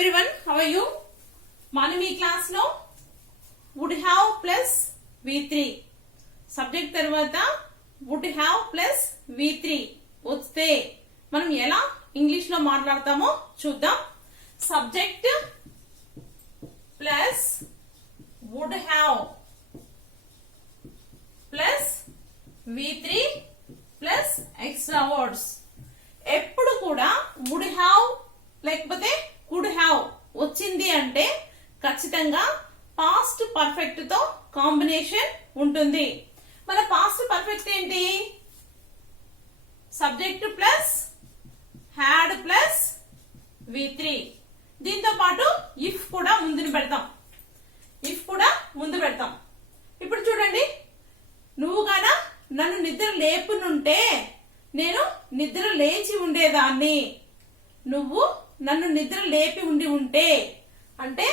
everyone, how are you? మనం ఈ class లో would have plus V3 subject తర్వాత would have plus V3 వస్తే మనం ఎలా ఇంగ్లీష్ లో మాట్లాడతామో చూద్దాం. Subject plus would have plus V3 plus extra words. ఎప్పుడు కూడా would have లేకపోతే could have వచ్చింది అంటే ఖచ్చితంగా పాస్ట్ పర్ఫెక్ట్ తో కాంబినేషన్ ఉంటుంది. మన పాస్ట్ పర్ఫెక్ట్ ఏంటి? Subject plus had plus V3. దీంతో పాటు ఇఫ్ కూడా ముందు పెడతాం. ఇప్పుడు చూడండి, నువ్వు గానా నన్ను నిద్ర లేపునుంటే నేను నిద్ర లేచి ఉండేదాన్ని. నువ్వు నన్ను నిద్ర లేపి ఉంటే అంటే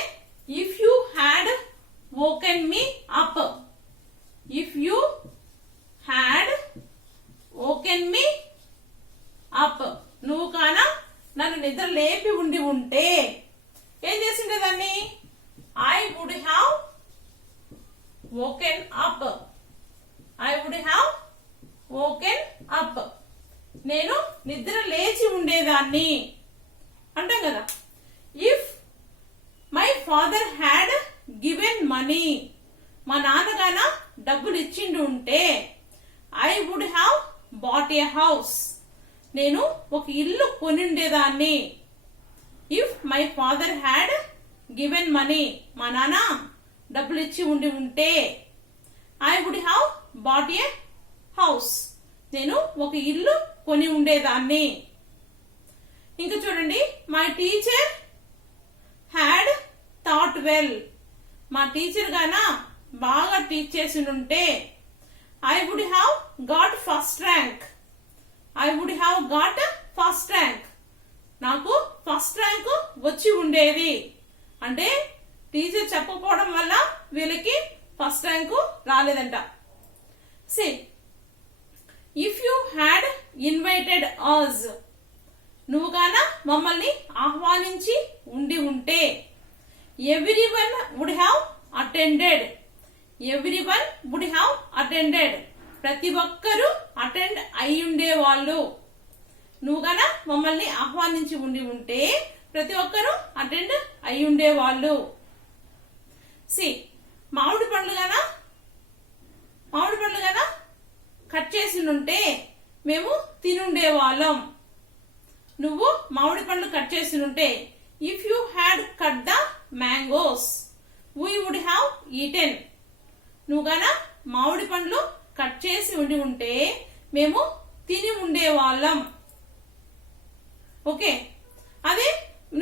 if you had woken me up. If you had woken me up, నువ్వు కానా నన్ను నిద్ర లేపి ఉంటే ఏం చేసిండేదాన్ని? I would have woken up. I would have woken up. నేను నిద్ర లేచి ఉండేదాన్ని అంటాం కదా. If my father had given money, మా నాన్నగాన డబ్బులు ఇచ్చిండు ఉంటే I would have bought a house, నేను ఒక ఇల్లు కొనిండేదాన్ని. If my father had given money, మా నాన్న డబ్బులు ఇచ్చి ఉంటే I would have bought a house, నేను ఒక ఇల్లు కొని ఉండేదాన్ని. ఇంకా చూడండి, my teacher had taught well, మా టీచర్ గానా బాగా టీచ్ చేసి ఉంటే I would have got first rank. I would have got first rank, నాకు ఫస్ట్ ర్యాంక్ వచ్చి ఉండేది. అంటే టీచర్ చెప్పకపోవడం వల్ల వీళ్ళకి ఫస్ట్ ర్యాంకు రాలేదంట. See if you had invited us, నువ్వు గానా మమ్మల్ని ఆహ్వానించి ఉంటే everyone would have attended. Everyone would have attended, ప్రతి ఒక్కరూ అటెండ్ అయి ఉండేవాళ్ళు. నువ్వు గానా మమ్మల్ని ఆహ్వానించి ఉంటే ప్రతి ఒక్కరూ అటెండ్ అయి ఉండేవాళ్ళు. సి మామిడి పండ్లు గానా కట్ చేసి ఉంటే మేము తినుండేవాళ్ళం. నువ్వు మామిడి పండ్లు కట్ చేసి ఉంటే if you had cut the mangoes we would have eaten. నువ్వు గానా మామిడి పండ్లు కట్ చేసి ఉంటే మేము తిని ఉండేవాళ్ళం. ఓకే, అదే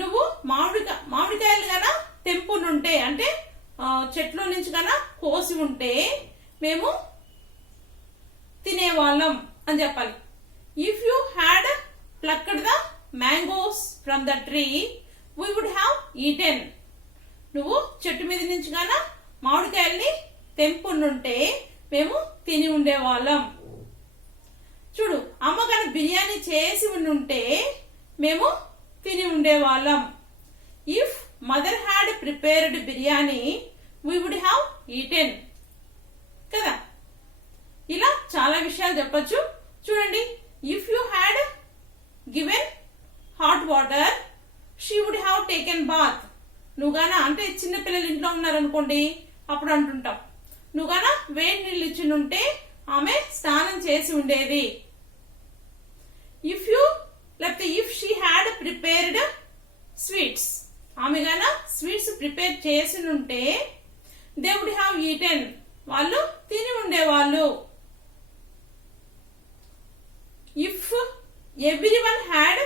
నువ్వు మామిడికాయలు గానా తెంపునుంటే అంటే చెట్లో నుంచి గానా కోసి ఉంటే మేము తినేవాళ్ళం అని చెప్పాలి. If you had plucked the mangoes from the tree we would have eaten. నువ్వు చెట్టు మీద నుంచి గానా మామిడికాయల్ని తెంపునుంటే మేము తిని ఉండేవాళ్ళం. చూడు, అమ్మగారు బిర్యానీ చేసి ఉంటే మేము తిని ఉండేవాళ్ళం. If mother had prepared biryani we would have eaten కదా. ఇలా చాలా విషయాలు చెప్పొచ్చు. చూడండి, if you had given hot water she would have taken bath. నువ్వు గానా అంటే చిన్నపిల్లలు ఇంట్లో ఉన్నారనుకోండి, అప్పుడు అంటుంటాం నువ్వు గానా వేడి నీళ్ళు ఇచ్చి ఉంటే ఆమె స్నానం చేసి ఉండేది. ఇఫ్ యూ లేకపోతే if she had prepared sweets, ఆమె గానా స్వీట్స్ ప్రిపేర్ చేసి ఉంటే దే వుడ్ హ్యావ్ ఈటెన్, వాళ్ళు తిని ఉండేవాళ్ళు. If everyone had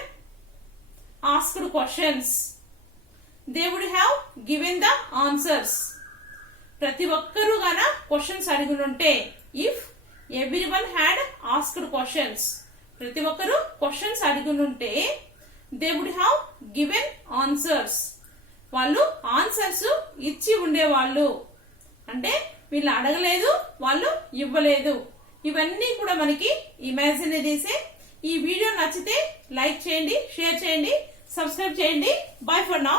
asked questions they would have given the answers. ప్రతి ఒక్కరూ గానా క్వశ్చన్స్ అడిగినుంటే if everyone had asked questions, ప్రతి ఒక్కరూ క్వశ్చన్స్ అడిగినుంటే they would have given answers, వాళ్ళు ఆన్సర్స్ ఇచ్చి ఉండేవాళ్ళు. అంటే వీళ్ళు అడగలేదు, వాళ్ళు ఇవ్వలేదు. ఇవన్నీ కూడా మనకి ఇమాజినరీసే. ఈ వీడియో నచ్చితే లైక్ చేయండి, షేర్ చేయండి, సబ్స్క్రైబ్ చేయండి. By for now.